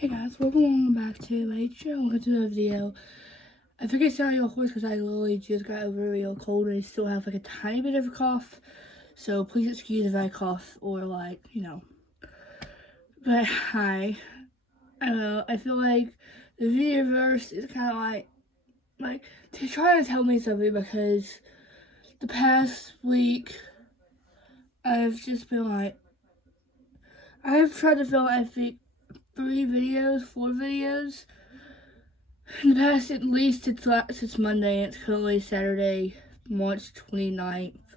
Hey guys, welcome back to my channel. Welcome to another video. I think I sound real hoarse because I literally just got over a real cold and I still have like a tiny bit of a cough. So please excuse if I cough or But hi. I don't know. I feel like the videoverse is kind of like to try to tell me something because the past week I've just been I've tried to film I think 4 videos. In the past, at least since Monday, and it's currently Saturday, March 29th.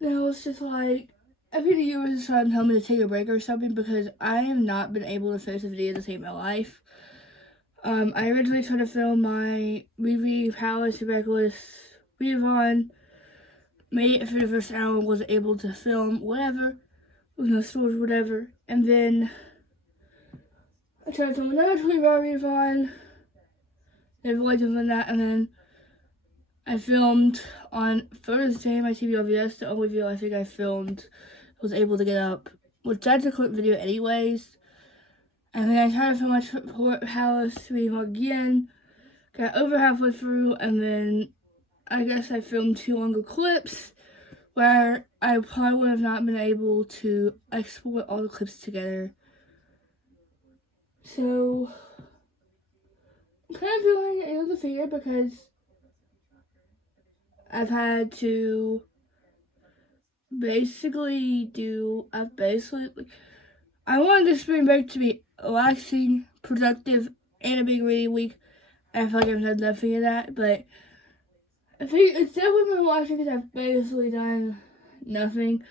Now it's just like, every year was trying to tell me to take a break or something because I have not been able to finish a video to save my life. I originally tried to film my Riri Palace Reckless Reavon, made it for the first hour, wasn't able to film whatever, with no storage, whatever, and then I tried to film another 24-hour Reavon. Never liked doing that, and then I filmed on Thursday my TBLVS, the only video I think I filmed, was able to get up, which that's a quick video anyways. And then I tried to film my Trip Palace video again, got over halfway through, and then I guess I filmed 2 longer clips where I probably would have not been able to export all the clips together. So, I'm kind of feeling a little fear because I've had to I wanted this spring break to be relaxing, productive, and a big reading week. I feel like I've done nothing of that, but I think it's definitely been relaxing because I've basically done nothing,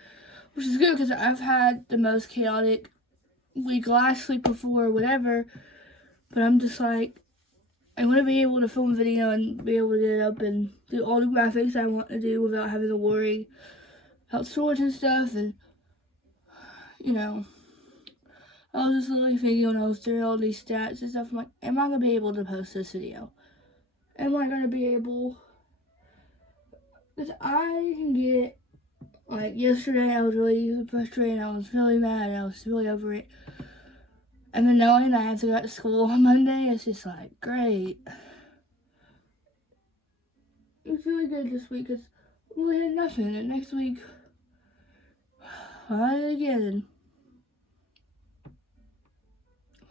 which is good because I've had the most chaotic week last week before, whatever, but I'm just like, I want to be able to film a video and be able to get it up and do all the graphics I want to do without having to worry about storage and stuff, and, you know, I was just literally thinking when I was doing all these stats and stuff, I'm like, am I going to be able to post this video? Am I going to be able? Because I can get, like, yesterday I was really frustrated, I was really mad, I was really over it. And then knowing I have to go to school on Monday, it's just like, great. It's really good this week because we really had nothing, and next week, again.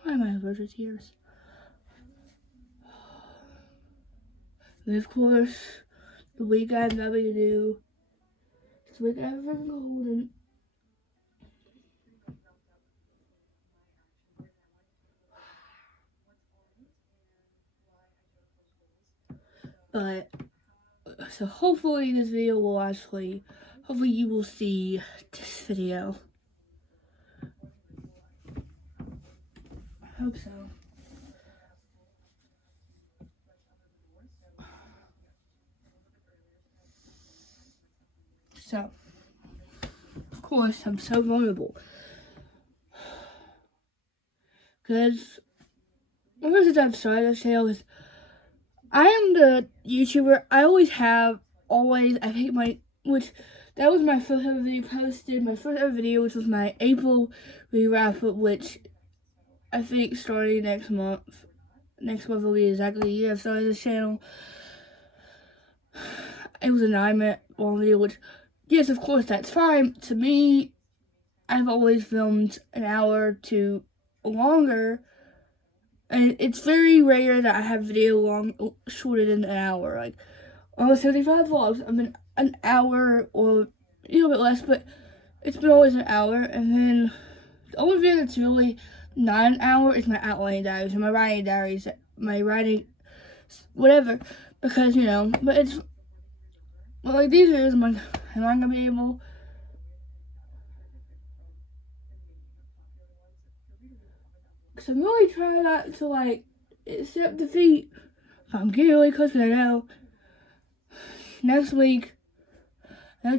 Why am I allergic to tears? And of course, the week I have nothing to do. This week I have a freaking cold and but so hopefully this video will hopefully you will see this video. I hope so. So, of course, I'm so vulnerable. Because ever since I've started this channel, I am the YouTuber, I think that was my first ever video posted, my first ever video, which was my April rewrap, which I think starting next month. Next month will be exactly a year I've started this channel. It was a 9-minute long video, which, yes, of course, that's fine. To me, I've always filmed an hour to longer, and it's very rare that I have video shorter than an hour. Like, on the 75 vlogs, I've been an hour or a little bit less, but it's been always an hour. And then the only video that's really not an hour is my outlining diaries or my writing diaries, my writing, whatever. Because, but like these videos, I'm like, am I gonna be able? Because I'm really trying not to accept defeat. I'm getting really close, because I know next week,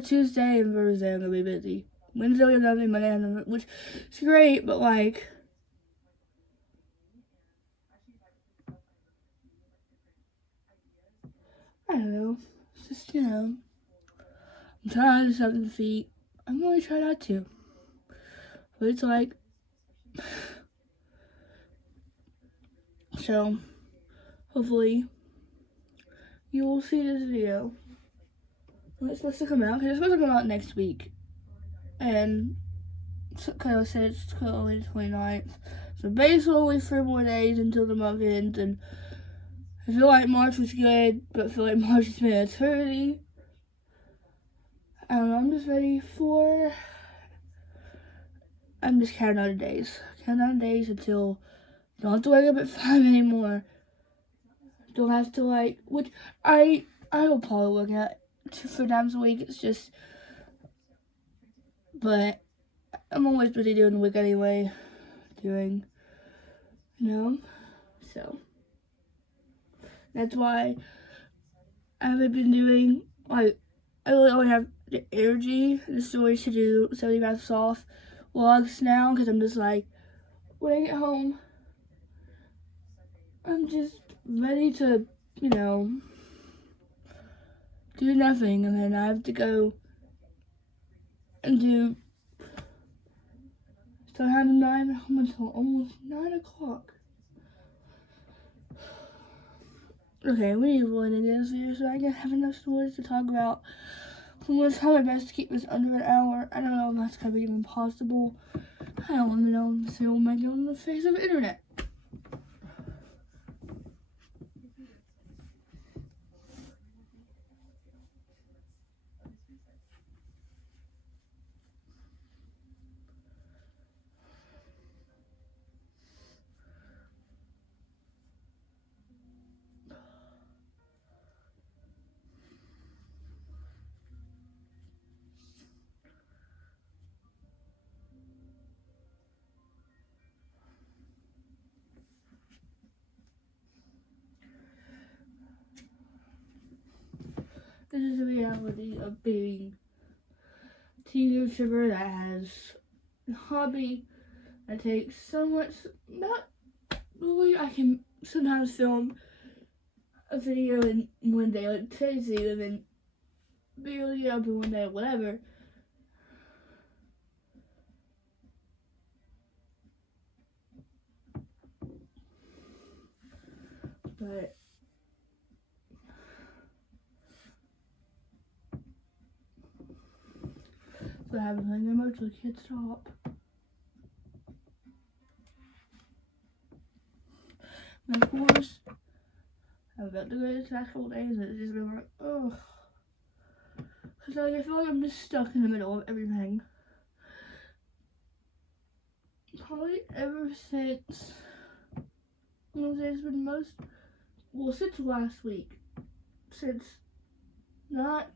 Tuesday and Thursday, I'm gonna be busy. Wednesday, we have nothing, Monday, I have nothing, which is great, but like, I don't know. It's just, I'm trying to accept defeat. I'm really trying not to. But it's like, So, hopefully, you will see this video when it's supposed to come out, because it's supposed to come out next week. And, because I said it's only the 29th. So, basically, only 3 more days until the month ends, and I feel like March was good, but I feel like March has been an eternity. I don't know, I'm just ready for... I'm just counting down the days. Counting down the days until I don't have to wake up at 5 anymore. Don't have to, like, which I will probably work out 2-3 times a week. It's just, but I'm always busy during the week anyway. So that's why I haven't been doing, like, I really only have the energy and the storage to do 75 soft vlogs now, because I'm just like, when I get home, I'm just ready to, do nothing, and then I have to go and so I haven't been home until almost 9 o'clock. Okay, we need to end this video so I can have enough stories to talk about. I'm going to try my best to keep this under an hour. I don't know if that's going to be even possible. I don't want to know. I'm still making on the face of the internet. This is the reality of being a teen YouTuber that has a hobby that takes so much. Not really, I can sometimes film a video in one day, like today's video, and then barely up in one day, whatever. But what happens when your emotions can't stop. And of course, I'm about to go to last couple days, and it's just been like, ugh. Cause like, I feel like I'm just stuck in the middle of everything. Probably ever since, I'm gonna say it's been since last week. Since, not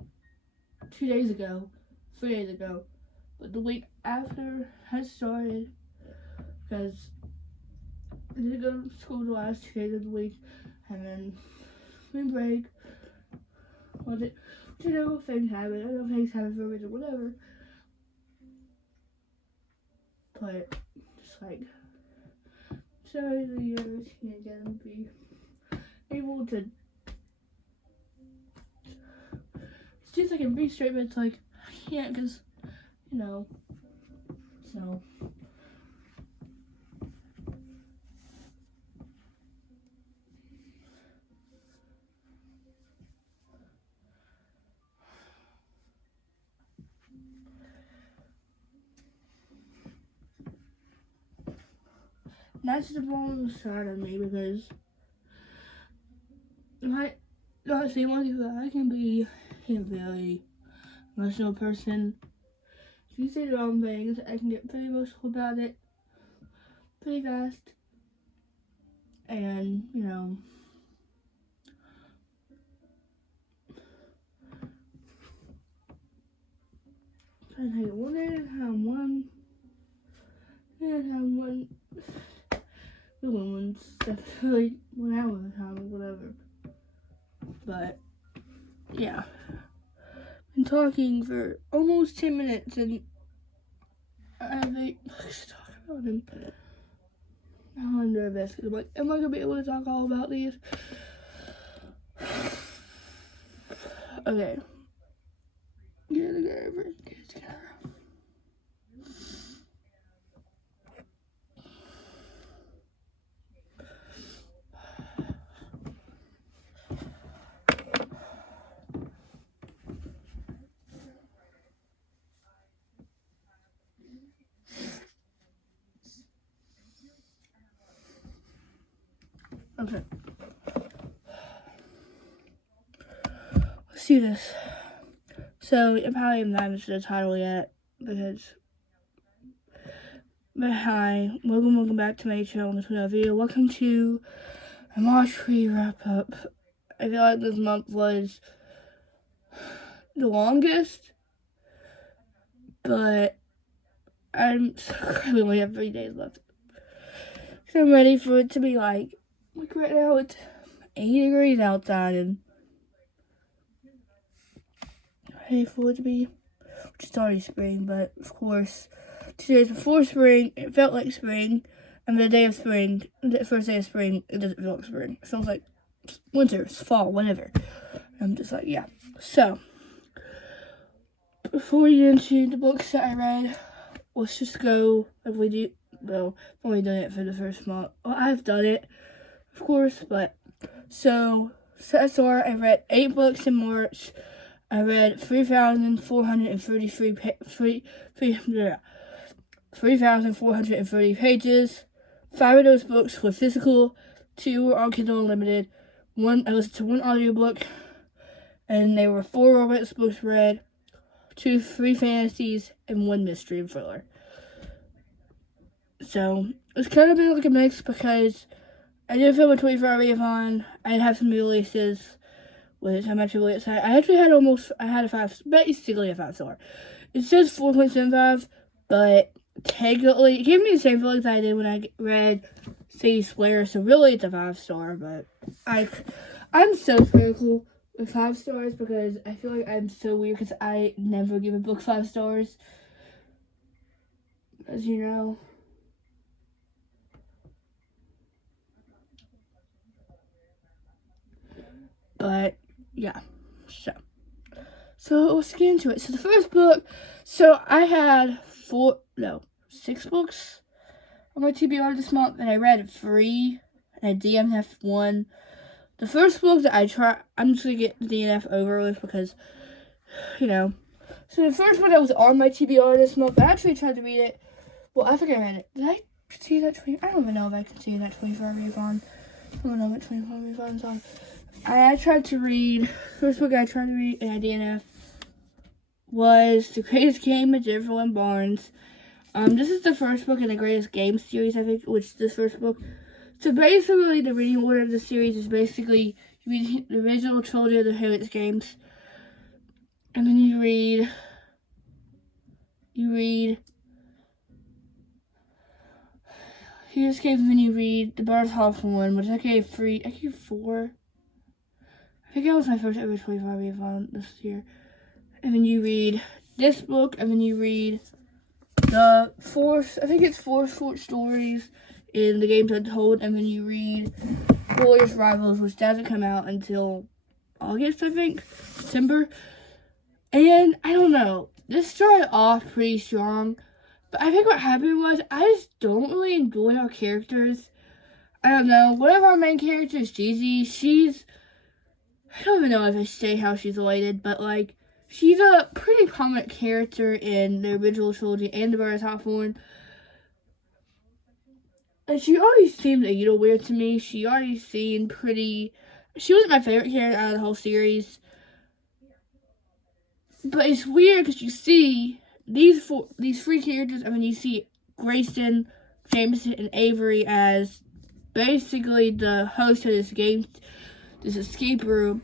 2 days ago, 3 days ago, but the week after I started, because I did go to school the last 2 days of the week, and then spring break, things happen. I know things happen for a reason, whatever. But just like, sorry the years can't get them to be able to. It's just like a be straight, but it's like I can't, because so. That's the wrong side of me, because not saying one thing, I can be a very emotional person. If you say the wrong things, I can get pretty emotional about it pretty fast. And, I take it one day at a time, one the ones definitely 1 hour at a time or whatever. But yeah, been talking for almost 10 minutes, and I think let's talk about him. Now I'm nervous because I'm like, am I gonna be able to talk all about these? Okay. Get it together. Okay. Let's do this. So, I probably haven't gotten to the title yet, because... But hi, welcome back to my channel, this another video. Welcome to a March Tree wrap-up. I feel like this month was the longest, but I only have 3 days left. So I'm ready for it to be like right now it's 80 degrees outside, and ready for it to be, which is already spring, but of course, 2 days before spring, it felt like spring, and the day of spring, the first day of spring, it doesn't feel like spring. It feels like winter, fall, whatever. I'm just like, yeah. So, before we get into the books that I read, let's just go, if we do, well, I've only done it for the first month. Well, I've done it, of course, but, so far, I read 8 books in March. I read 3,430 pages. 5 of those books were physical, 2 were on Kindle Unlimited. I listened to 1 audiobook, and there were 4 romance books read, 3 fantasies, and 1 mystery and thriller. So, it's kind of been like a mix because I did film a 24-hour readathon. I have some new releases, which I'm actually really excited. I actually had basically a 5-star. It says 4.75, but technically, it gave me the same feelings I did when I read Sadie Swear, so really it's a 5-star, but I'm so critical with 5 stars because I feel like I'm so weird because I never give a book 5 stars, as you know. But, yeah, so let's get into it. So the first book, so I had 6 books on my TBR this month, and I read 3, and I DNF 1. The first book that I'm just going to get the DNF over with because, you know. So the first one that was on my TBR this month, I actually tried to read it. Well, I think I read it. Did I continue that 20? I don't even know if I continued that 24-hour readathon. I don't know what 24-hour readathon is on. First book I tried to read, and I DNF, was The Greatest Game of Jennifer Lynn Barnes. This is the first book in the Greatest Game series, I think, which is the first book. So basically, the reading order of the series is basically, you read the original trilogy of the Greatest Games, and then you read Greatest Games, and then you read the Barnes Hoffman one, which I gave 4. I think that was my first ever 25 readathon this year. And then you read this book, and then you read the 4 short stories in The Games Untold, and then you read Glorious Rivals, which doesn't come out until August, I think, September. And I don't know, this started off pretty strong, but I think what happened was I just don't really enjoy our characters. I don't know, one of our main characters, Gigi, I don't even know if I say how she's related, but like, she's a pretty prominent character in the original trilogy and the Barnes Hoffman. And she always seemed a little weird to me. She wasn't my favorite character out of the whole series. But it's weird because you see these 3 characters, and then you see Grayson, Jameson, and Avery as basically the host of this game, this escape room.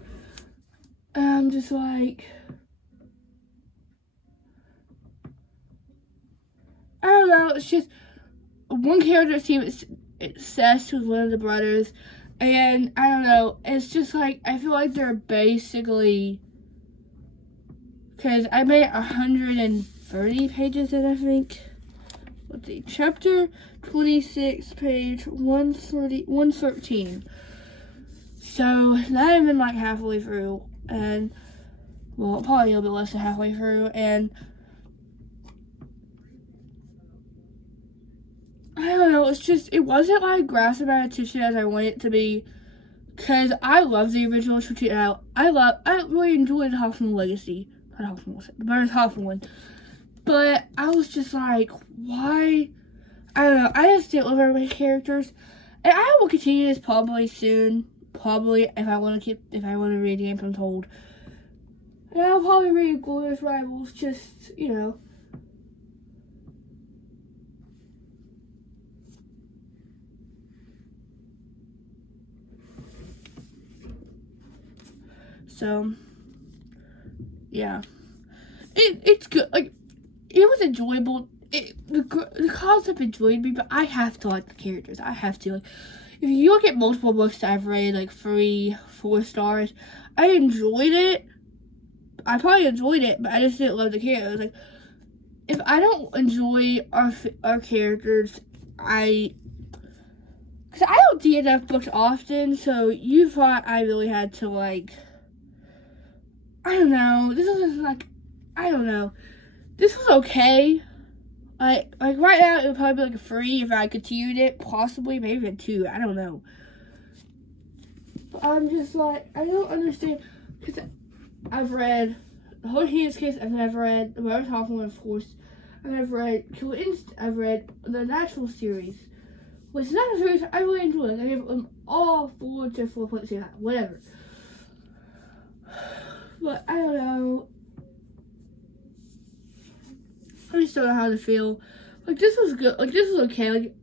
And I'm just like, I don't know, it's just one character seems obsessed with one of the brothers, and I don't know, it's just like, I feel like they're basically, because I made 130 pages in, I think. Let's see, chapter 26, page 113. So, that I've been like halfway through, and, well, probably a little bit less than halfway through, and I don't know, it wasn't like grasping my attention as I wanted it to be, because I love the original trilogy. I really enjoyed the Hoffman Legacy, the Barnes Hoffman one, but I was just like, why? I don't know, I just didn't love everybody's characters, And I will continue this probably soon. Probably if I want to read Games Untold. And I'll probably read Glorious Rivals, just, you know. So, yeah. It's good. Like, it was enjoyable. The concept enjoyed me, but I have to like the characters. I have to. Like, if you look at multiple books that I've read, like 3, 4 stars, I enjoyed it. I probably enjoyed it, but I just didn't love the characters. Like, if I don't enjoy our characters, because I don't DNF books often, so you thought I really had to, like, I don't know. This was like, I don't know. This was okay. Like right now, it would probably be like a 3 if I continued it, possibly, maybe even 2. I don't know. But I'm just like, I don't understand, because I've read The Whole Hands Kiss, and I've read The Mother Hoffman, of course, and I've read Kill Instinct, I've read the Natural series. Which the Natural series I really enjoy. I give them all 4 to 4.0, whatever. But I don't know. I just don't know how to feel. Like, this was good. Like, this was okay. Like,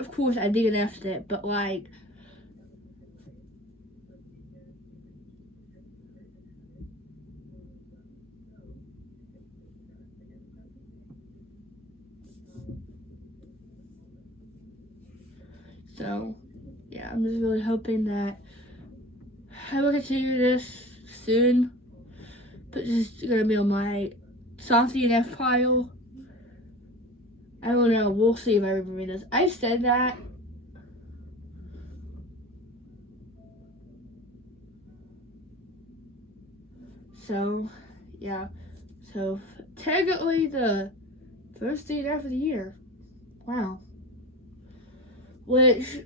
of course, I DNF'd it, but like, so, yeah, I'm just really hoping that I will continue this soon. But this is gonna be on my soft DNF pile. I don't know. We'll see if I ever read this. I said that. So, yeah. So, technically the first DNF of the year. Wow. Which,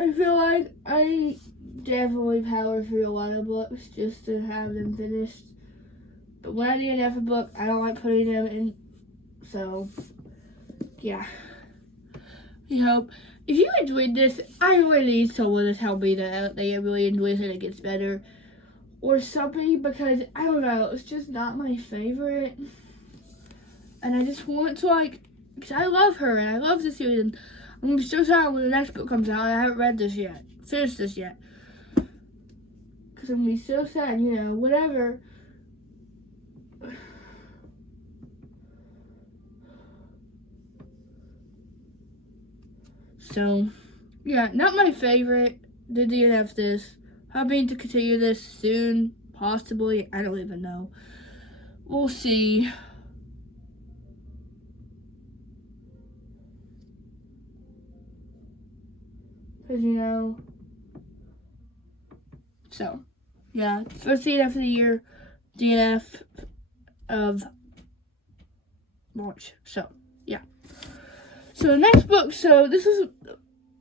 I feel like I definitely power through a lot of books just to have them finished. But when I DNF a book, I don't like putting them in. So, yeah. I hope. If you enjoyed this, I really need someone to tell me that they really enjoy it and it gets better. Or something, because, I don't know, it's just not my favorite. And I just want to, like, because I love her and I love this series. And I'm going to be so sad when the next book comes out. I haven't read this yet. Finished this yet. Because I'm going to be so sad, you know, whatever. So, yeah, not my favorite. The DNF this. Hoping to continue this soon, possibly. I don't even know. We'll see. Because, you know. So, yeah, first DNF of the year. DNF of March. So, yeah. So the next book, so this is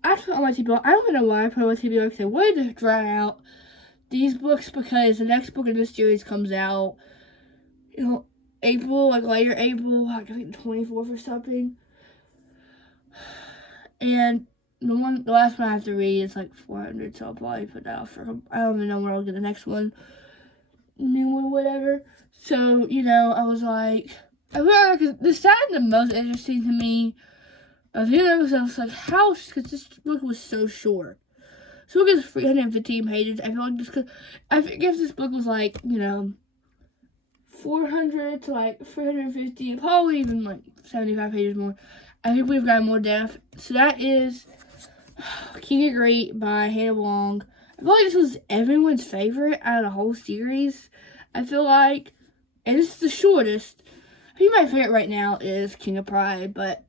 actually on my TBR. I don't even know why I put it on my TBR because I wanted to drag out these books because the next book in this series comes out, you know, April, like later April, like I think the 24th or something. And the last one I have to read is like 400, so I'll probably put that off for, I don't even know where I'll get the next one, new one, whatever. So, you know, I was like, I really, because this sounded the most interesting to me. I was like, how? Because this book was so short. This book is 315 pages. I feel like I guess this book was like, you know, 400 to like 350, probably even like 75 pages more. I think we've got more depth. So that is King of Greed by Hannah Wong. I feel like this was everyone's favorite out of the whole series. I feel like, and this is the shortest. I think my favorite right now is King of Pride, but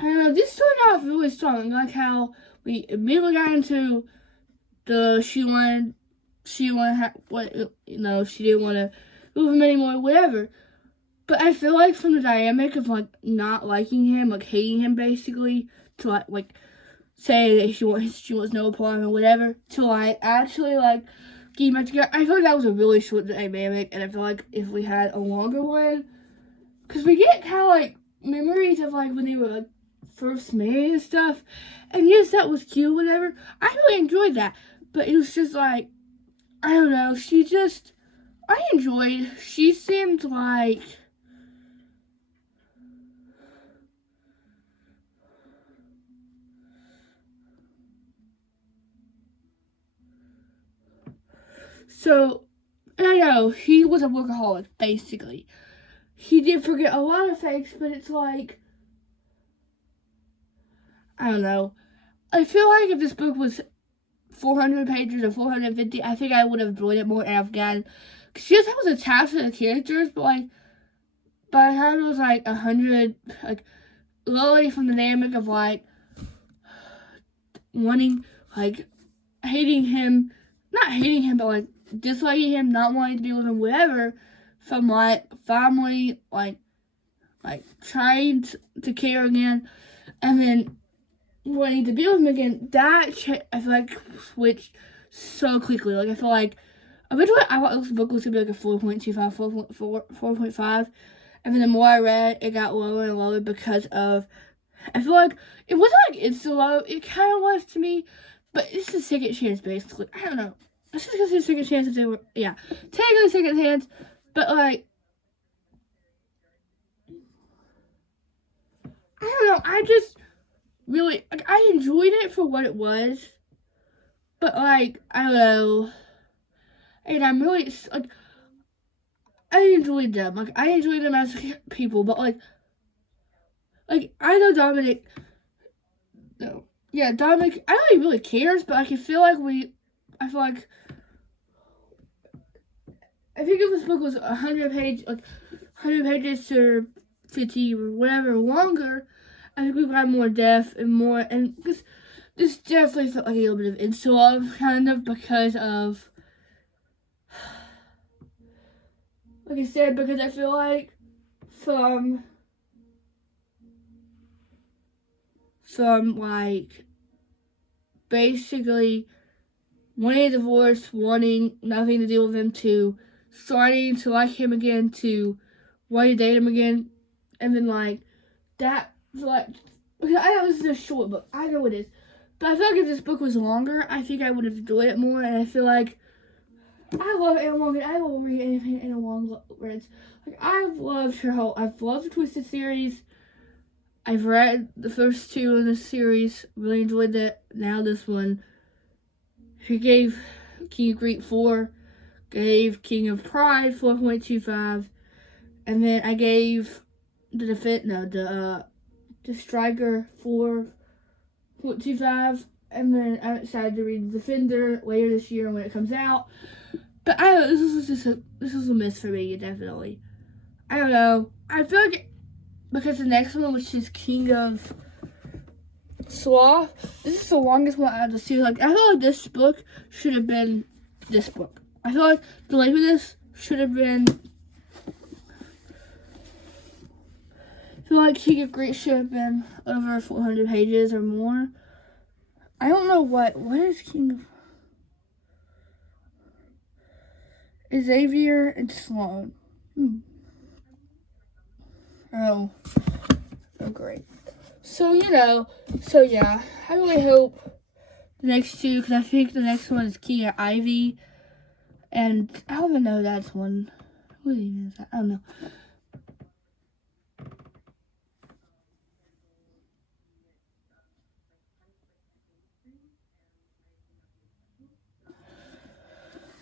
I don't know, this started off really strong. Like how we immediately got into the she didn't want to move him anymore, whatever. But I feel like from the dynamic of like not liking him, like hating him basically, to like say that she wants no apartment, whatever, to like actually like getting back together. I feel like that was a really short dynamic, and I feel like if we had a longer one, because we get kind of like memories of like when they were like first married and stuff. And yes, that was cute, whatever. I really enjoyed that. But it was just like, I don't know, she seemed like, so, I know, he was a workaholic, basically. He did forget a lot of things, but it's like, I don't know. I feel like if this book was 400 pages or 450, I think I would have enjoyed it more. And I've gotten, because yes, I was attached to the characters, but like, by the time it was like 100, like, Lily from the dynamic of like, wanting, like, hating him, not hating him, but like, disliking him, not wanting to be with him, whatever, from like, family, like trying to care again, and then wanting to be with him again, that I feel like switched so quickly. Like, I feel like originally I thought this book was gonna be like a 4.25, 4.5, and then the more I read, it got lower and lower because of, I feel like it wasn't like it's so low. It kind of was to me, but it's a second chance basically. I don't know. Let's just consider second chance if they were, yeah, technically second chance, but like, I don't know. I just really, like, I enjoyed it for what it was, but like, I don't know, and I'm really, like, I enjoyed them. Like, I enjoyed them as people, but like, I know Dominic, no, yeah, Dominic, I don't think he really cares, but like, I feel like I think if this book was 100 pages or 50 or whatever longer, I think we've got more depth and more, and because this definitely felt like a little bit of insta-love, kind of, because of, like I said, because I feel like from like, basically wanting a divorce, wanting nothing to deal with him, to starting to like him again, to wanting to date him again, and then like, that, like, because I know this is a short book, I know it is, but I feel like if this book was longer, I think I would have enjoyed it more, and I feel like I love Anna Morgan. I will read anything Anna Morgan reads. Like, I've loved the Twisted series. I've read the first two in this series, really enjoyed that. Now this one. She gave King of Greek 4, gave King of Pride 4.25, and then I gave the Striker 4.25, and then I decided to read The Defender later this year when it comes out. But I don't know, this was a miss for me, definitely. I don't know. I feel like because the next one, which is King of Sloth, this is the longest one out of the series. Like, I feel like this book should have been this book. I feel like the length of this should have been, I feel like King of Greek should have been over 400 pages or more. I don't know what is King of Xavier and Sloane. Oh, great. So, yeah, I really hope the next two, because I think the next one is King of Ivy, and I don't even know that's one. What even is that? I don't know.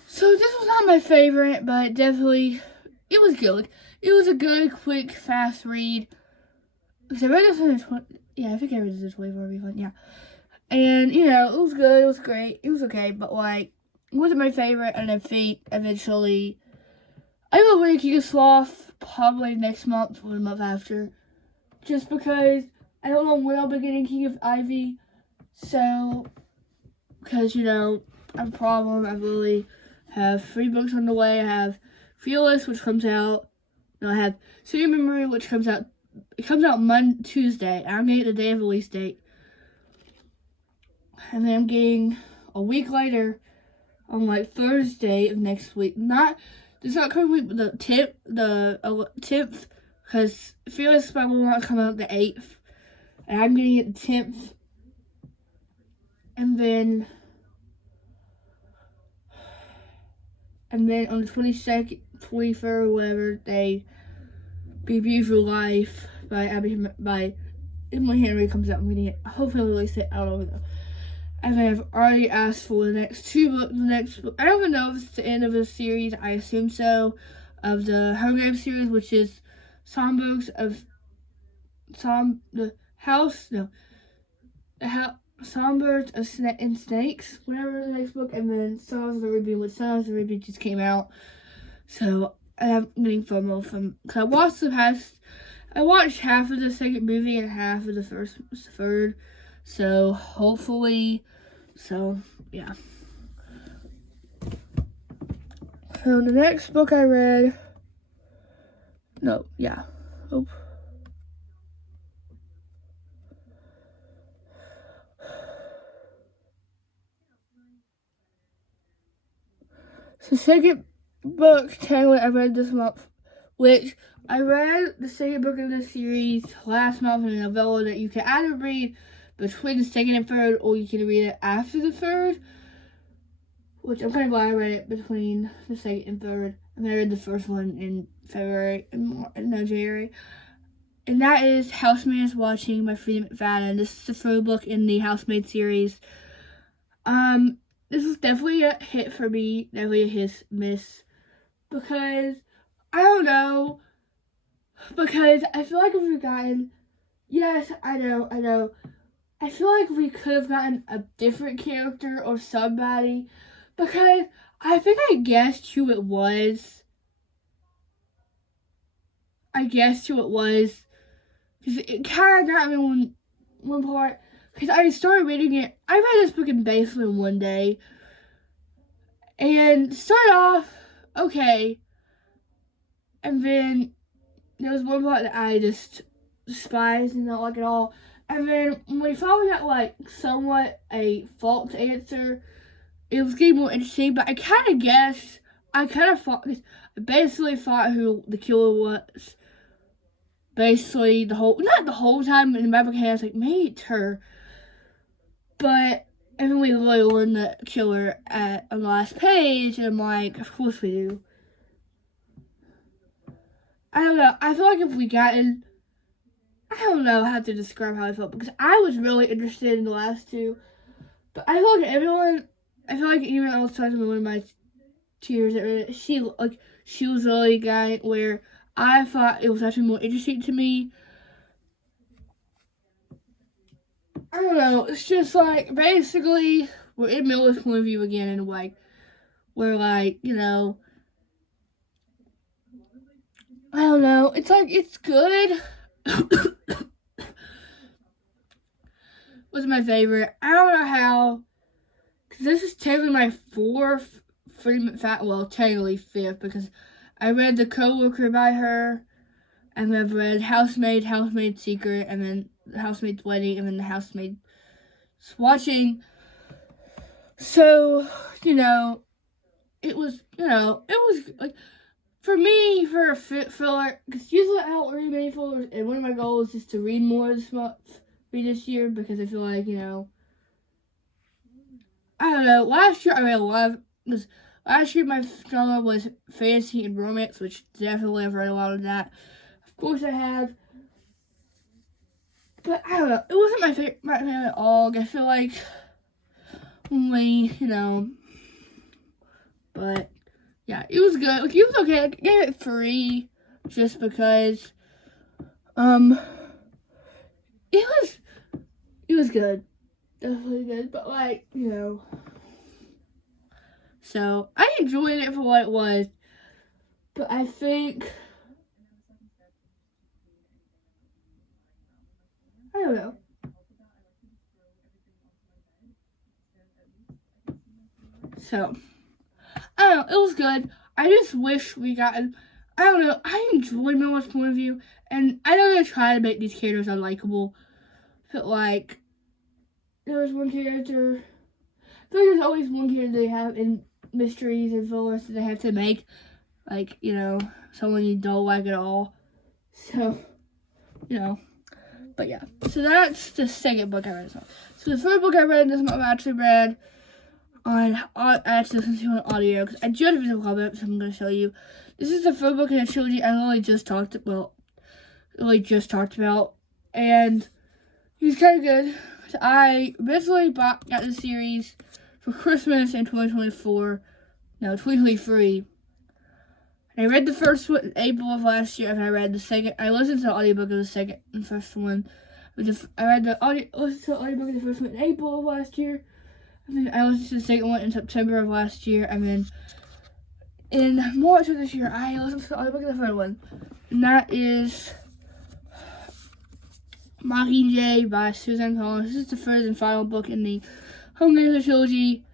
So this was not my favorite, but definitely, it was good. It was a good, quick, fast read. Because I read this in I think I read this in 24 refund, yeah. And, it was good, it was great, it was okay, but like, it wasn't my favorite, and I think eventually, I will read King of Sloth probably next month or the month after. Just because I don't know when I'll be getting King of Ivy. So, because, I have a problem. I really have 3 books on the way. I have Fearless, which comes out. I have City Memory, which comes out. It comes out Tuesday. I'm getting the day of release date. And then I'm getting a week later on like Thursday of next week. It's not coming week, but the 10th, because Fearless by will not come out the 8th. and I'm getting it the 10th. And then on the 22nd, 23rd, whatever day, Be Beautiful Life by Emily Henry comes out. I'm reading it. Hopefully I'll release it. I don't know. And I've already asked for the next 2 books. The next book, I don't even know if it's the end of the series. I assume so. Of the Hunger Games series, which is Songbirds of and Snakes, whatever the next book, and then Songs of the Arabian, which Songs of the Arabian just came out. So I'm getting FOMO because I watched half of the second movie and half of the third. So hopefully, yeah. So the next book I read, So second book technically I read this month, which I read the second book in this series last month in a novella that you can either read between the second and third, or you can read it after the third, which I'm kind of glad I read it between the second and third. And I read the first one in January. And that is Housemaid is Watching by Freida McFadden. This is the third book in the Housemaid series. This was definitely a hit for me, definitely a miss, because I don't know, because I feel like we've gotten, yes, I know, I feel like we could have gotten a different character or somebody, because I think I guessed who it was. Because it kind of got me one part. Because I started reading it. I read this book in basically one day. And started off okay. And then there was one part that I just despised and not like at all. And then when we finally got like somewhat a false answer, it was getting more interesting. But I basically thought who the killer was. Basically not the whole time in the back of my head, I was like, maybe it's her. But, and then we really learned the killer on the last page, and I'm like, of course we do. I don't know, I feel like I don't know how to describe how I felt, because I was really interested in the last two, but I feel like even I was talking to one of my teachers that read it, she was really a guy where I thought it was actually more interesting to me. I don't know, it's just like, basically, we're in Miller's point of view again, and like, we're like, I don't know, it's like, it's good. Was my favorite. I don't know how, because this is technically my fourth technically fifth, because I read The Coworker by her, and I've read Housemaid's Secret, and then Housemaid's Wedding, and then The Housemaid's Watching. So, it was like, for me, for a filler, because usually I don't read many fillers, and one of my goals is to read more this year, because I feel like, I don't know, last year I read a lot because last year my genre was fantasy and romance, which definitely I've read a lot of that. Of course I have. But I don't know, it wasn't my favorite at all. I feel like only, but yeah, it was good. Like, it was okay. I gave it 3 just because it was good. Definitely good. But like, so I enjoyed it for what it was. But I think I don't know. So I don't know, it was good. I just wish we gotten, I don't know, I enjoyed Miller's point of view, and I know they try to make these characters unlikable, but like, there was one character, I feel like there's always one character they have in mysteries and thrillers that they have to make, like, someone you don't like at all, so, But yeah, so that's the second book I read this month. So the third book I read this month I actually read I actually listened to an audio because I do have a physical copy of it, so I'm going to show you. This is the third book in a trilogy I really just talked about, and he's kind of good. So I originally got the series for Christmas in 2023. And I read the first one in April of last year, and I read the second. I listened to the audiobook of the second and first one. I listened to the audiobook of the first one in April of last year. And then I listened to the second one in September of last year, and then in March of this year, I listened to the audiobook of the third one, and that is Mockingjay by Suzanne Collins. This is the third and final book in the Homelander trilogy.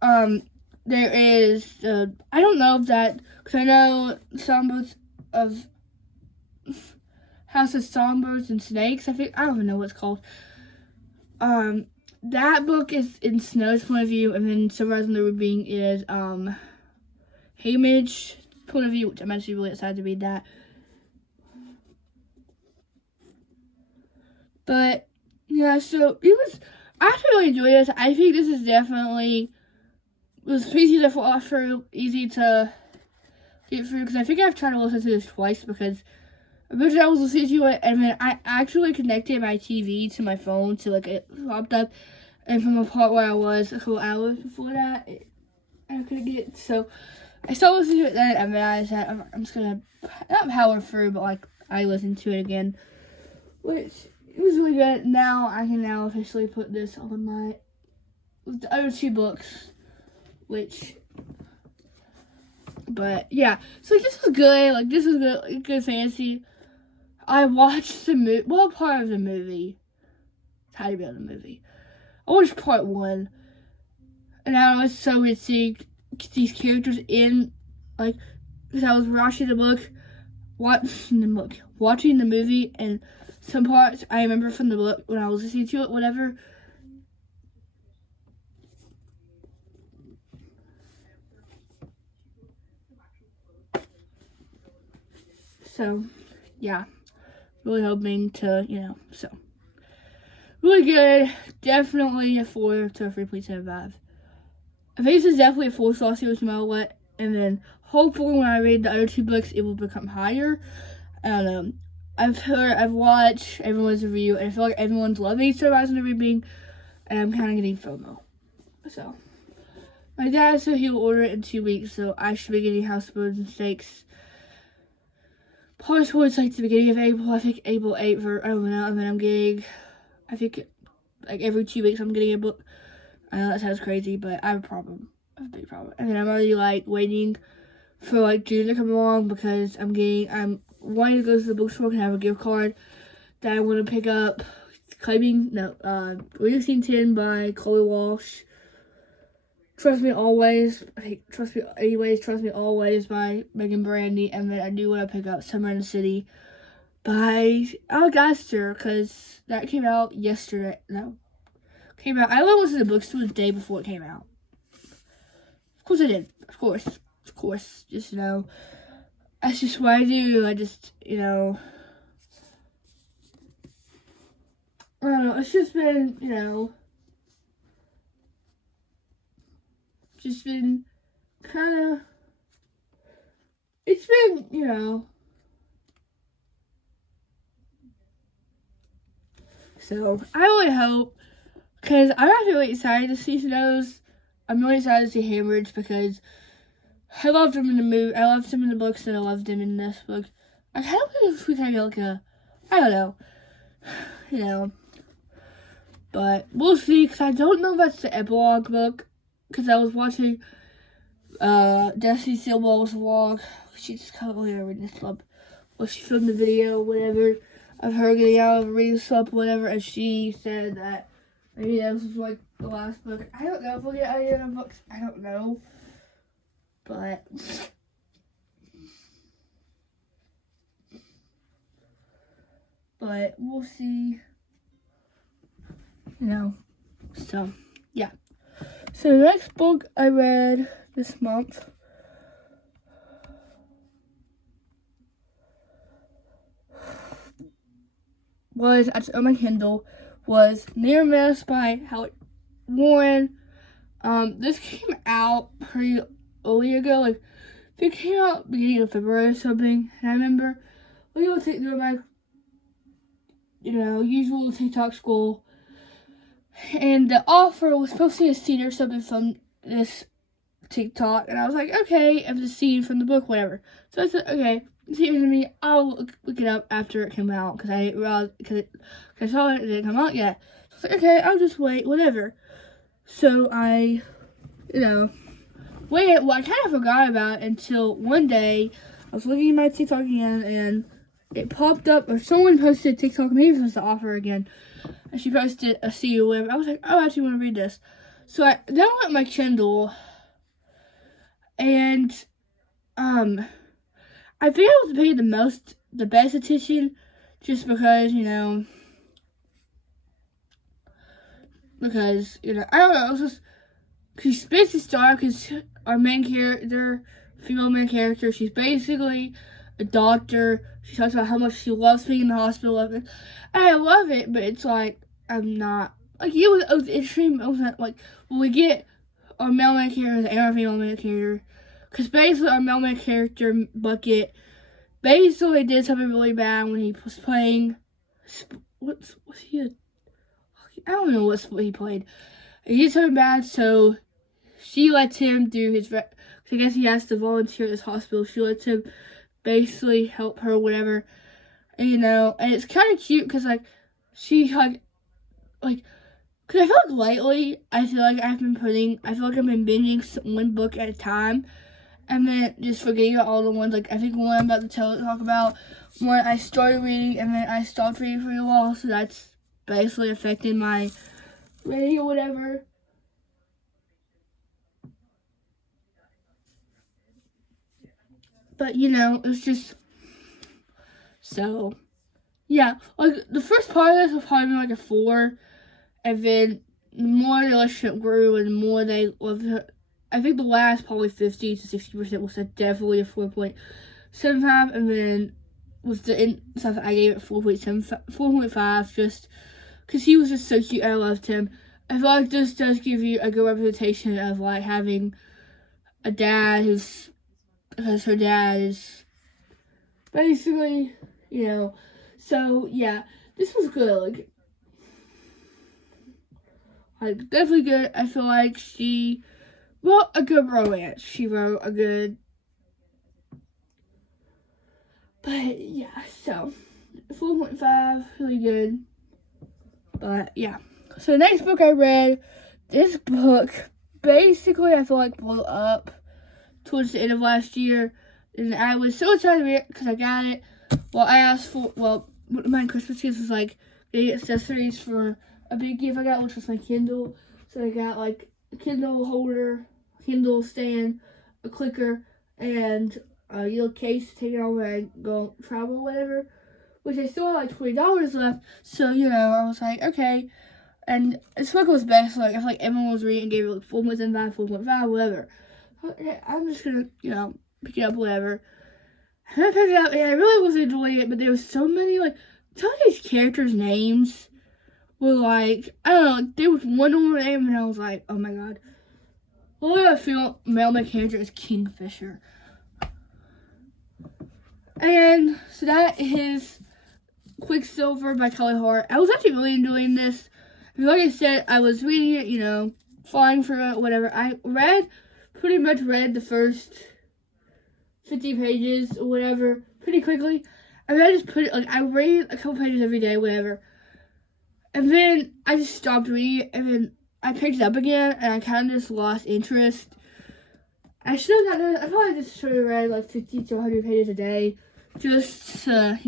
There is, I don't know if that, because I know Songbirds of House of Songbirds and Snakes, I don't even know what it's called. That book is in Snow's point of view, and then Sunrise on the Reaping is Haymitch's point of view, which I'm actually really excited to read that. But yeah, so I actually really enjoyed this. I think this is definitely was easy to follow through, easy to get through, because I think I've tried to listen to this twice, because originally I was listening to it, and then I actually connected my TV to my phone to like it popped up, and from the part where I was a couple hours before that, I couldn't get it. So I started listening to it then, and then I said I'm just gonna not power through, but like I listened to it again, which it was really good. Now I can officially put this on the other two books, but yeah, so this was good. Like this was good fantasy. I watched part of the movie. How to be on the movie. I watched part 1, and I was so good seeing these characters in, like, because I was watching the movie, and some parts I remember from the book when I was listening to it, whatever. So, yeah, really hoping to, so. Really good. Definitely a 4 to a 3.75. I think this is definitely a 4-star series no matter what. And then hopefully when I read the other two books, it will become higher. I don't know. I've watched everyone's review, and I feel like everyone's loving Sunrise on the Reaping, and I'm kind of getting FOMO. So, my dad said he'll order it in 2 weeks, so I should be getting Housebirds and Snakes probably towards like the beginning of April. I think April 8th or I don't know, and then I'm getting, I think like every 2 weeks I'm getting a book. I know that sounds crazy, but I have a problem. I have a big problem. And then I'm already like waiting for like June to come along, because I'm wanting to go to the bookstore and have a gift card that I want to pick up. Reducing 10 by Chloe Walsh. Trust Me Always. Trust Me Anyways, Trust Me Always by Megan Brandy. And then I do want to pick up Summer in the City by Alec Astor, because that came out yesterday. Came out. I went to the bookstore the day before it came out. Of course I did. Of course. Just, that's just what I do. I just, I don't know. It's just been, just been kind of, it's been, so I really hope, because I'm actually really excited to see Snows. I'm really excited to see Hambridge, because I loved him in the movie. I loved him in the books, and I loved him in this book. I kind of wish we kind of like I don't know, but we'll see, because I don't know if that's the epilogue book, because I was watching Destiny Stillwell's vlog. She's currently in a reading slump. Well, she filmed the video, whatever, of her getting out of a reading slump, whatever, and she said that maybe that was like the last book. I don't know if we'll get any other books. I don't know. But we'll see. So, yeah. So the next book I read this month was actually on my Kindle was Near Miss by Howard Warren. This came out pretty early ago, like it came out beginning of February or something. And I remember we were doing my, usual TikTok school, and the offer was supposed to be a scene or something from this TikTok, and I was like, okay, if it's a scene from the book, whatever. So I said, okay, see it to me. I'll look it up after it came out because I saw it didn't come out yet. So I was like, okay, I'll just wait, whatever. So I, waited. Well, I kind of forgot about it until one day I was looking at my TikTok again, and it popped up, or someone posted a TikTok, maybe it was the offer again, and she posted a scene or whatever. I was like, oh, I actually want to read this. So I downloaded my Kindle. And, I think I was paying the best attention, just because, I don't know, it was just, she's basically star, because our main character, female main character, she's basically a doctor. She talks about how much she loves being in the hospital, and I love it, but it's like, I'm not, like, it was interesting, I was like, well, we get our male main character and our female main character, because basically our male main character, Bucket, basically did something really bad when he was playing, I don't know what sport he played. He did something bad, so she lets him do his, I guess he has to volunteer at this hospital. She lets him basically help her, whatever, and, and it's kind of cute, because, she, because I feel like lately, I feel like I've been binging one book at a time, and then just forgetting about all the ones, I think one I'm about to talk about, one I started reading, and then I stopped reading for a while, so that's basically affecting my reading or whatever. But, it's just, so, yeah, the first part of this was probably a 4, and then the more the relationship grew, and the more they loved her, I think the last probably 50 to 60% was definitely a 4.75, and then with the stuff I gave it 4.5, just because he was just so cute. I loved him. I feel like this does give you a good representation of having a dad because her dad is basically, so yeah, this was good. Definitely good. I feel like she wrote a good romance. She wrote a good, but yeah, so 4.5, really good. But yeah, so the next book I read, this book basically I feel like blew up towards the end of last year, and I was so excited to read it because I got it. I asked for, one of my Christmas gifts was getting accessories for a big gift I got, which was my Kindle. So I got a Kindle holder, Kindle stand, a clicker, and a little case to take it on when I go travel or whatever, which I still had $20 left. So, I was like, okay. And this book was best. I feel like everyone was reading and gave it 4.75, 4.5, whatever. Okay, I'm just gonna, pick it up, whatever. And I picked it up, and I really was enjoying it, but there was so many, some of these characters' names were I don't know, there was one more name, and I was like, oh my god. Well, I feel male main character is Kingfisher. And so that is Quicksilver by Kelly Hart. I was actually really enjoying this. Like I said, I was reading it, flying through it, whatever. I pretty much read the first 50 pages or whatever pretty quickly. And then I just put it, I read a couple pages every day, whatever. And then I just stopped reading it, and then I picked it up again, and I kind of just lost interest. I should have not done it. I probably just should have read 50 to 100 pages a day, just to,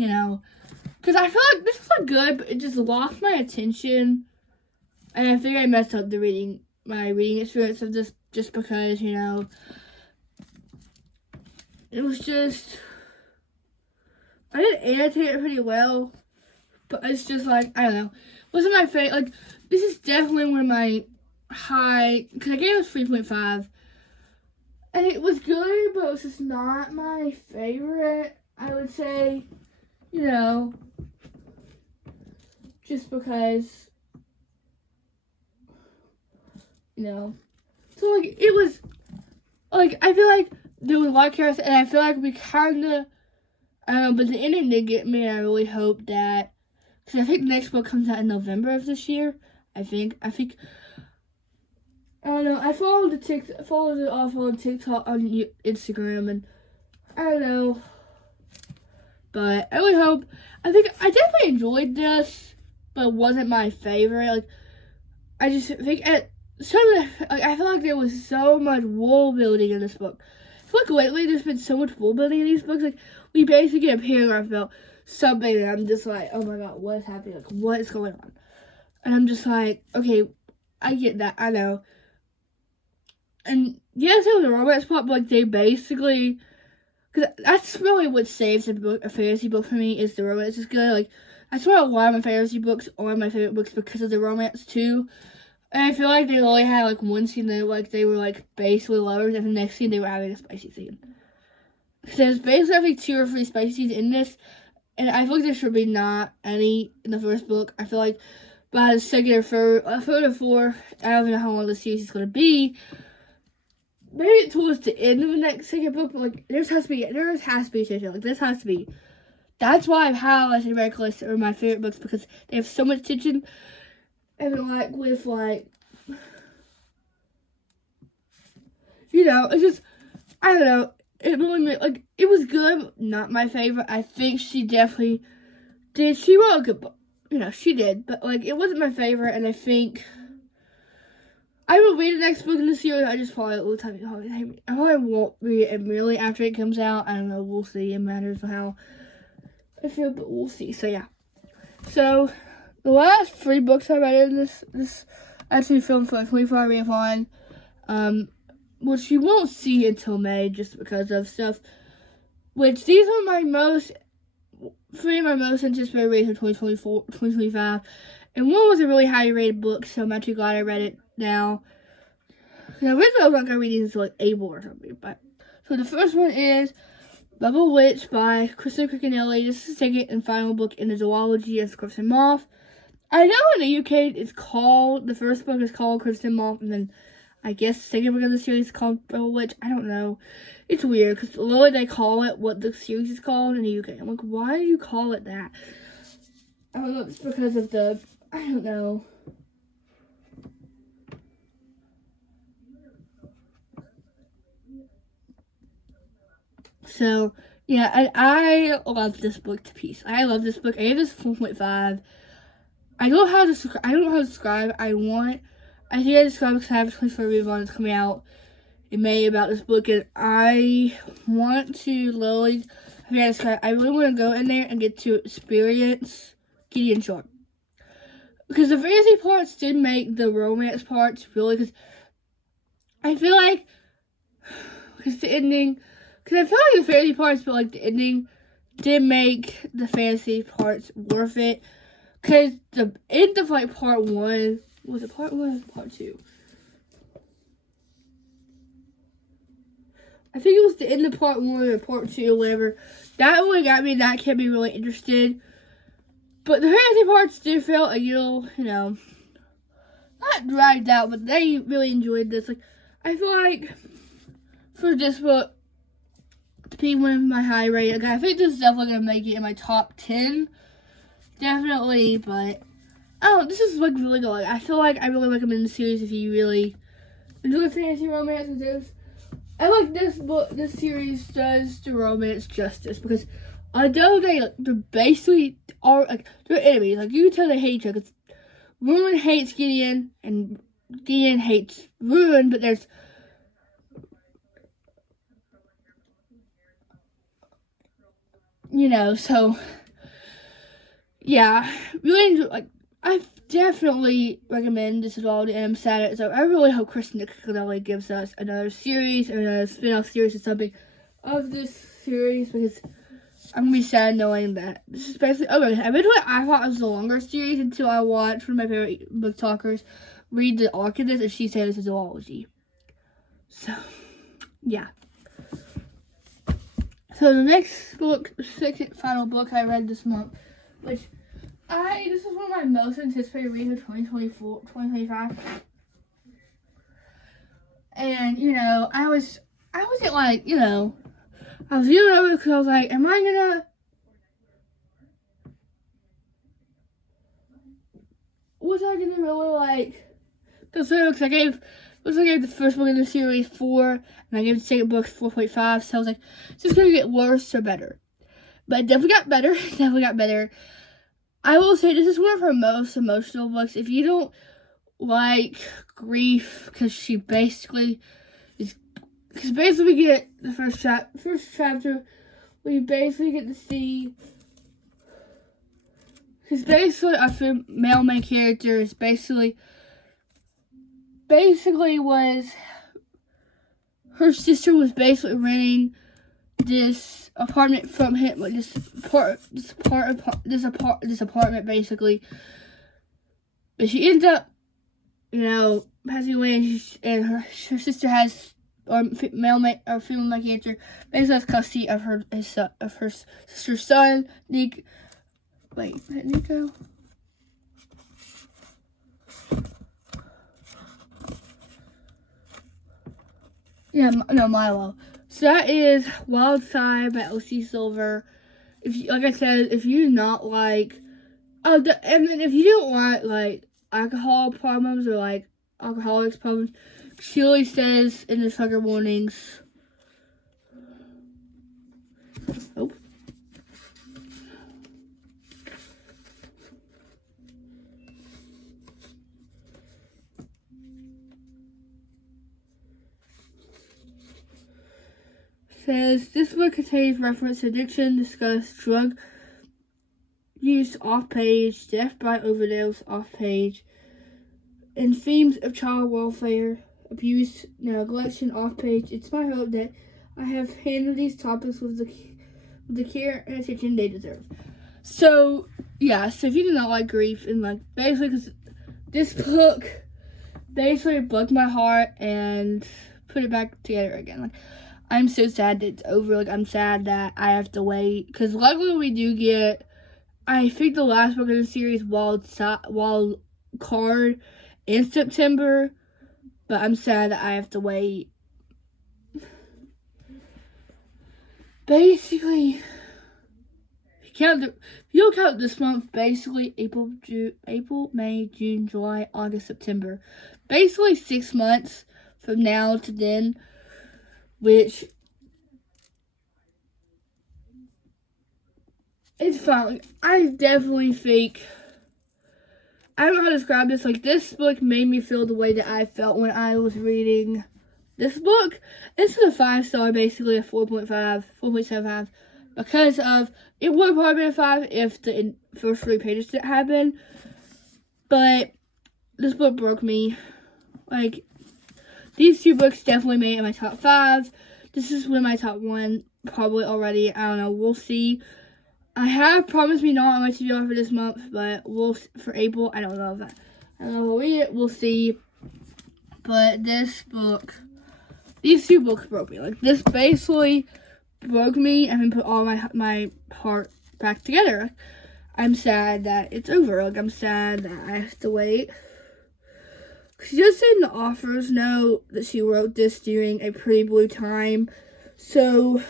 because I feel like this was good, but it just lost my attention. And I think I messed up my reading experience of this, just because, it was just, I didn't annotate it pretty well, but it's just I don't know. Wasn't my favorite. This is definitely one of my high, because I gave it 3.5, and it was good, but it was just not my favorite, I would say, just because, so, like, it was, like, I feel like there was a lot of characters, and I feel like we kind of, I don't know, but the ending did get me, and I really hope that, because I think the next book comes out in November of this year, I think, I don't know, I followed TikTok on Instagram, and I don't know, but I really hope, I definitely enjoyed this, but it wasn't my favorite. Like, I just think I feel like there was so much world building in this book. I feel like lately there's been so much world building in these books. Like, we basically get a paragraph about something, and I'm just like, oh my god, what is happening? Like, what is going on? And I'm just like, okay, I get that, I know. And yes, it was a romance plot, but like, they basically, because that's really what saves a fantasy book for me, is the romance is good. Like, that's why a lot of my fantasy books are my favorite books, because of the romance too. And I feel like they only had like one scene that like they were like basically lovers, and the next scene they were having a spicy scene. So there's basically I think 2 or 3 spicy scenes in this, and I feel like there should be not any in the first book. I feel like by the second or third or fourth, I don't even know how long the series is gonna be. Maybe towards the end of the second book, but like there has to be tension. Like this has to be. That's why I've highlighted Reckless are my favorite books, because they have so much tension. And like with like, it's just, I don't know. It really made, like, it was good, not my favorite. I think she definitely did. She wrote a good book, she did, but like it wasn't my favorite. And I think I will read the next book in the series. I just probably will tell you I probably won't read it really after it comes out. I don't know. We'll see. It matters how I feel, but we'll see. So yeah. So the last 3 books I read in this actually filmed for a 24-hour marathon, which you won't see until May just because of stuff. Which these are 3 of my most anticipated reads of 2024, 2025, and one was a really highly rated book, so I'm actually glad I read it now. Now, originally I was not gonna read these until like April or something, but so the first one is Bubble Witch by Kristen Cricanelli. This is the second and final book in the duology of Crimson Moth. I know in the UK the first book is called Crimson Moth, and then I guess the second book of the series is called Bubble Witch. I don't know. It's weird, because literally they call it what the series is called in the UK. I'm like, why do you call it that? I don't know, it's because of I don't know. So, yeah, I love this book to pieces. I love this book. I gave this 4.5. I don't know how to describe. I think I described because I have a 24 review on it's coming out in May about this book, and I want to literally, I really want to go in there and get to experience Gideon Sharp. Because the fantasy parts did make the romance parts really, because I feel like, because the ending, because I feel like the fantasy parts, but like the ending did make the fantasy parts worth it. Because the end of like part 1, was it part 1 or part 2? I think it was the end of part 1 or part 2 or whatever. That really got me, that kept me really interested. But the fantasy parts did feel a little, not dragged out, but they really enjoyed this. Like, I feel like for this book to be one of my high rated, I think this is definitely going to make it in my top 10. Definitely, but this is like really good. I feel like I really recommend the series if you really enjoy fantasy romance. I like this book. This series does the romance justice, because although they're basically are like they're enemies, like you can tell they hate each other. Ruin hates Gideon, and Gideon hates Ruin, but there's so. Yeah, really enjoy, like, I definitely recommend this duology, and I'm sad. So I really hope Kristen Cricanelli gives us another series, or another spin-off series or something of this series, because I'm going to be sad knowing that this is basically, originally I thought it was a longer series until I watched one of my favorite book talkers read the arc of this, and she said it's a duology. So, yeah. So the next book, second final book I read this month, which This is one of my most anticipated reads of 2024, 2025. And, I wasn't like, I was viewing over because I was like, am I gonna, was I gonna really like, because I gave the first book in the series 4, and I gave the second book 4.5, so I was like, is this gonna get worse or better? But it definitely got better, I will say this is one of her most emotional books. If you don't like grief, because we basically get the first chapter, we basically get to see, because basically our male main character is basically was, her sister was basically renting this apartment from him, like this apartment basically, but she ends up, passing away, and her sister has, or female main character basically has custody of her sister's son, Nico. Wait, is that Nico? Yeah, no, Milo. So that is Wild Side by L.C. Silver. If you, like I said, if you do not like, and then if you don't like alcohol problems or like alcoholics problems, she always says in the trigger warnings. Oh. Says this book contains reference to addiction, discuss drug use off page, death by overdose off page, and themes of child welfare, abuse, neglect off page. It's my hope that I have handled these topics with the care and attention they deserve. So yeah, so if you do not like grief and like basically, because this book basically broke my heart and put it back together again. Like, I'm so sad that it's over. Like, I'm sad that I have to wait. Because luckily we do get, I think the last book in the series, Wild Card, in September. But I'm sad that I have to wait. Basically, if you don't count this month, basically April, May, June, July, August, September. Basically 6 months from now to then. Which, it's fine. I definitely think, I don't know how to describe this. Like, this book made me feel the way that I felt when I was reading this book. This is a 5-star, basically a 4.75, because of, it would have probably been a 5 if the first 3 pages didn't happen. But this book broke me. Like, these 2 books definitely made it in my top 5. This is one of my top 1 probably already. I don't know. We'll see. I have promised me not on my TV offer this month, but for April. I don't know if I don't know if we'll read it. We'll see. But this book, these 2 books broke me. Like, this basically broke me and put all my heart back together. I'm sad that it's over. Like, I'm sad that I have to wait. She just said in the offers note that she wrote this during a pretty blue time. So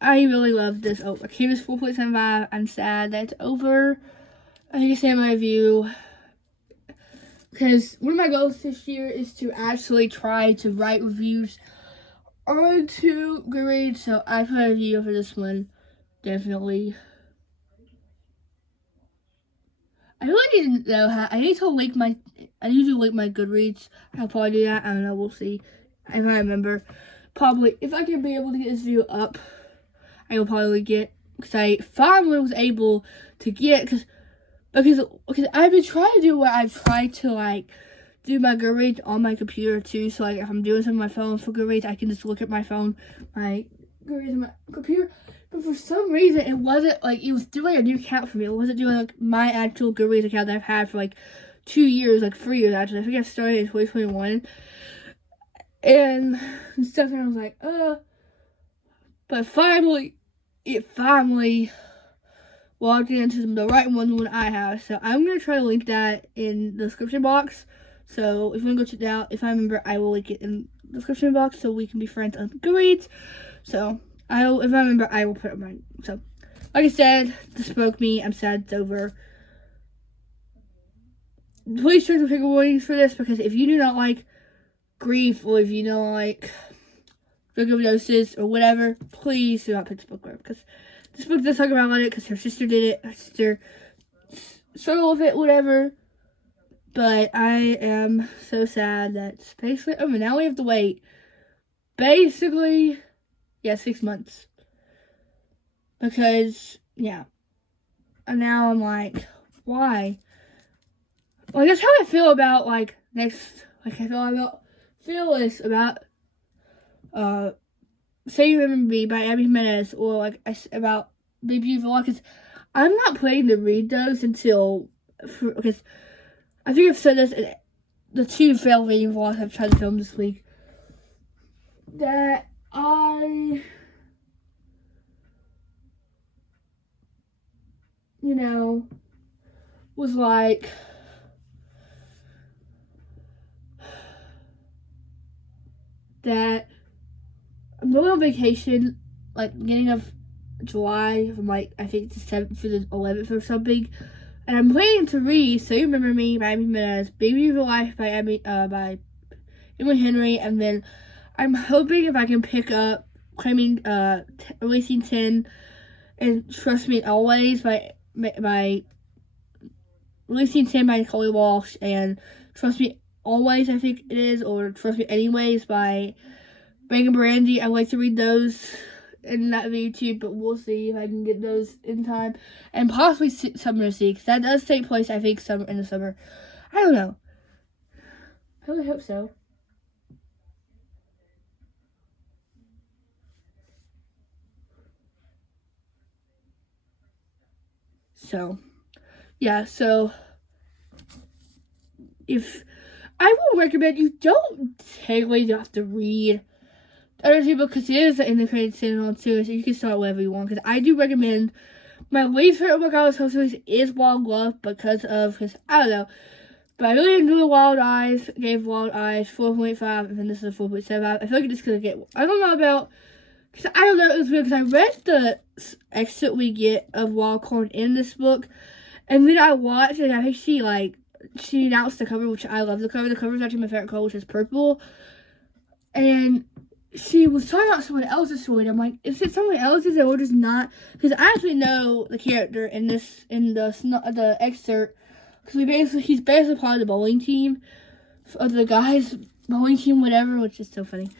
I really love this. Oh, I gave this 4.75. I'm sad that it's over. I think I say my review, because one of my goals this year is to actually try to write reviews onto Goodreads, so I put a review for this one, definitely. I really need to know how, I need to link my Goodreads. I'll probably do that, I don't know, we'll see, if I remember. Probably, if I can be able to get this video up, I will probably get, because I finally was able to get, because I've been trying to do what I've tried to, like, do my Goodreads on my computer too, so like if I'm doing something on my phone for Goodreads, I can just look at my phone, my Goodreads on my computer. But for some reason, it wasn't like, it was doing a new account for me. It wasn't doing like my actual Goodreads account that I've had for like 2 years, like 3 years actually. I think I started in 2021. and stuff, and I was like, but finally, it finally logged into the right one I have. So I'm going to try to link that in the description box. So if you want to go check it out, if I remember, I will link it in the description box so we can be friends on Goodreads. So if I remember, I will put it mine. So like I said, this broke me. I'm sad it's over. Please check the trigger warnings for this, because if you do not like grief, or if you don't like drug overdoses or whatever, please do not pick this book up, because this book does talk about it, because her sister did it. Her sister struggled with it, whatever. But I am so sad that it's basically over. Now we have to wait basically, 6 months. Because, and now I'm like, why? Well, that's how I feel about, I feel about Fearless, about, Say You Remember Me by Abby Jimenez, or, about Be Beautiful, because I'm not planning to read those until, because I think I've said this in the 2 failed reading vlogs I've tried to film this week, that I, was like, that I'm going on vacation, beginning of July, from I think the 7th to the 11th or something, and I'm planning to read So You Remember Me by Abby Jimenez, Baby of Your Life by Emily Henry, and then I'm hoping if I can pick up Releasing 10 and Trust Me Always by Releasing 10 by Nicole Walsh, and Trust Me Always, I think it is, or Trust Me Anyways by Megan Brandy. I'd like to read those in that video too, but we'll see if I can get those in time. And possibly Summer of Sea, because that does take place, I think, in the summer. I don't know. I really hope so. So, so if I will recommend you don't technically have to read other two books, because it is an integrated standalone series, so you can start whatever you want. Because I do recommend, my least favorite book out of the whole series is Wild Love, because I don't know, but I really enjoy Wild Eyes. Gave Wild Eyes 4.5, and then this is a 4.75. I feel like it's gonna get, I don't know about, because I don't know, it was weird, because I read the excerpt we get of Wildcard in this book, and then I watched, and I think she announced the cover, which I love the cover. The cover is actually my favorite color, which is purple. And she was talking about someone else's story. I'm like, is it someone else's or just not? Because I actually know the character in the excerpt. Because he's basically part of the bowling team, of the guys' bowling team, whatever, which is so funny.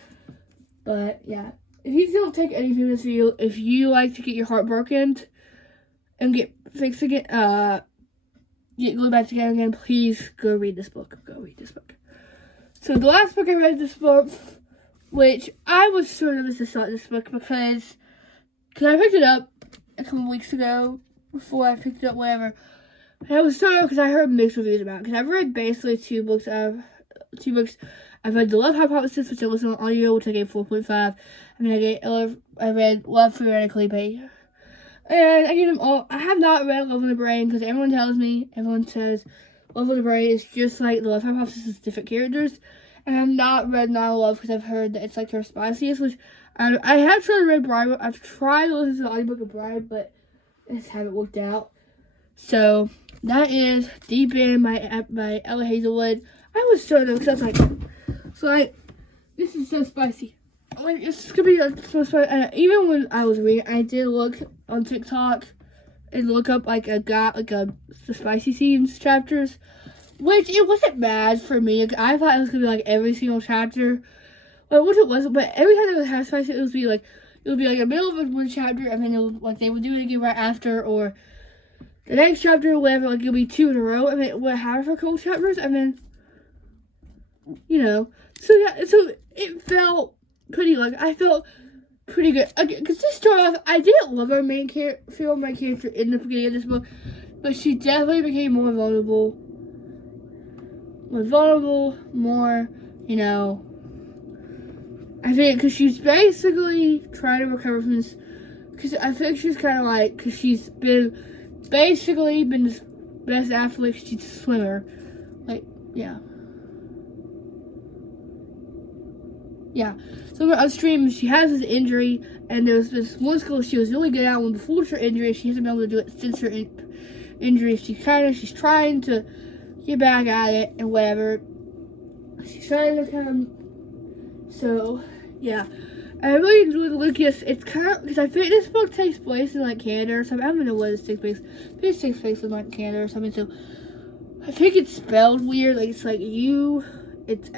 But yeah, if you don't take anything from this video, if you like to get your heart broken and get fixed again, get glued back together again, please go read this book. Go read this book. So the last book I read this month, which I was so nervous to start this book, because I picked it up a couple weeks ago, before I picked it up, whatever. And I was so nervous because I heard mixed reviews about it. Because I've read basically two books. I've read The Love Hypothesis, which I listened on audio, which I gave 4.5. And then I read Love Theoretically by, and I gave them all. I have not read Love in the Brain, because everyone says Love in the Brain is just like The Love Hypothesis, is different characters. And I've not read Not Love, because I've heard that it's like her spiciest, which I have tried to read Bride. I've tried to listen to the audiobook of Bride, but I just haven't worked out. So that is Deep In by Ella Hazelwood. I was so nervous. I was like, this is so spicy. I'm like, it's gonna be so spicy. Even when I was reading, I did look on TikTok and look up the spicy scenes chapters, which it wasn't bad for me. I thought it was gonna be every single chapter, which it wasn't. But every time it would have spicy, it would be a middle of one chapter, and then they would do it again right after, or the next chapter, or whatever. It'll be 2 in a row, and then it would have a couple chapters, and then So it felt pretty. I felt pretty good. Because to start off, I didn't love our main character in the beginning of this book, but she definitely became more vulnerable, more, I think because she's basically trying to recover from this. Because I think she's kind of like, because she's basically been the best athlete. She's a swimmer. Like, yeah. Yeah. So on stream, she has this injury, and there was this one skill she was really good at when before her injury. She hasn't been able to do it since her injury. She's trying to get back at it and whatever. She's trying to come. So, yeah. I really enjoyed Lucas. It's kind of, because I think this book takes place in like Canada or something. I don't know what it takes place. I think it takes place in like Canada or something. So, I think it's spelled weird. Like, it's like it's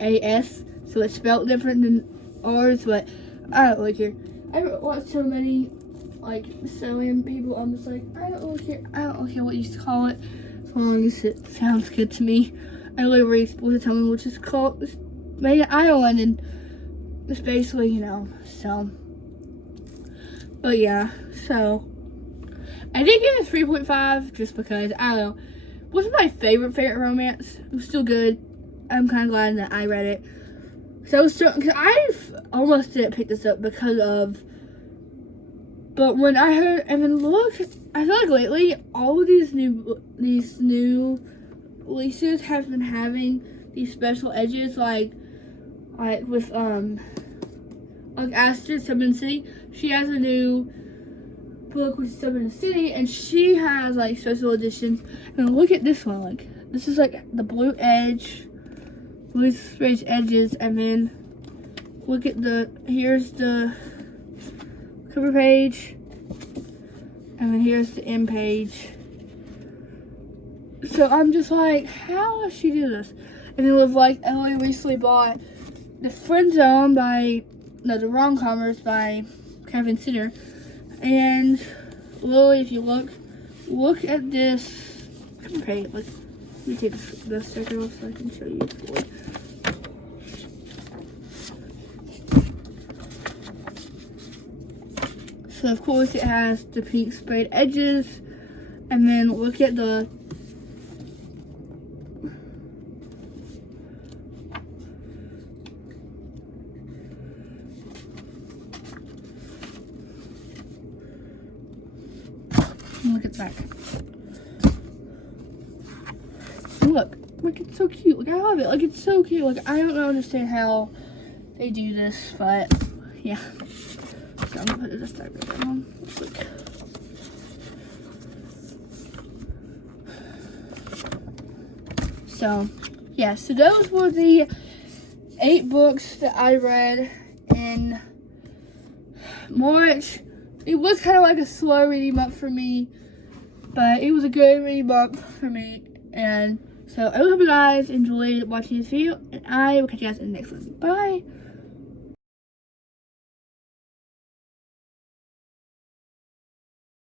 A-S. So it's spelled different than ours, but I don't really care. I haven't watched so many, like, sewing people. I'm just like, I don't really care. I don't really care what you call it, as long as it sounds good to me. I literally supposed to tell me which is called. It's made in Ireland, and it's basically, you know, so. But yeah, so. I did give it a 3.5 just because, I don't know. It wasn't my favorite romance. It was still good. I'm kind of glad that I read it. Because I almost didn't pick this up because of. But when I heard, and then look, I feel like lately, all of these new releases have been having these special edges, like with, like Astrid, Summon City. She has a new book with Summon City, and she has, like, special editions. And look at this one, like, this is, like, the blue edge, blue space edges, and then look at here's the cover page, and then here's the end page. So I'm just like, how does she do this? And it was like, Emily recently bought The Friend Zone the Rom-Comers by Kevin Sitter. And Lily, if you look at this cover page. Let me take the sticker off so I can show you. So of course it has the pink sprayed edges, and then look at the back. Look, it's so cute. Like, I love it. Like, it's so cute. Like, I don't understand how they do this, but yeah. So I'm gonna put it aside right now. Quick. So, yeah. So those were the 8 books that I read in March. It was kind of like a slow reading month for me, but it was a good reading month for me. And so I hope you guys enjoyed watching this video, and I will catch you guys in the next one. Bye!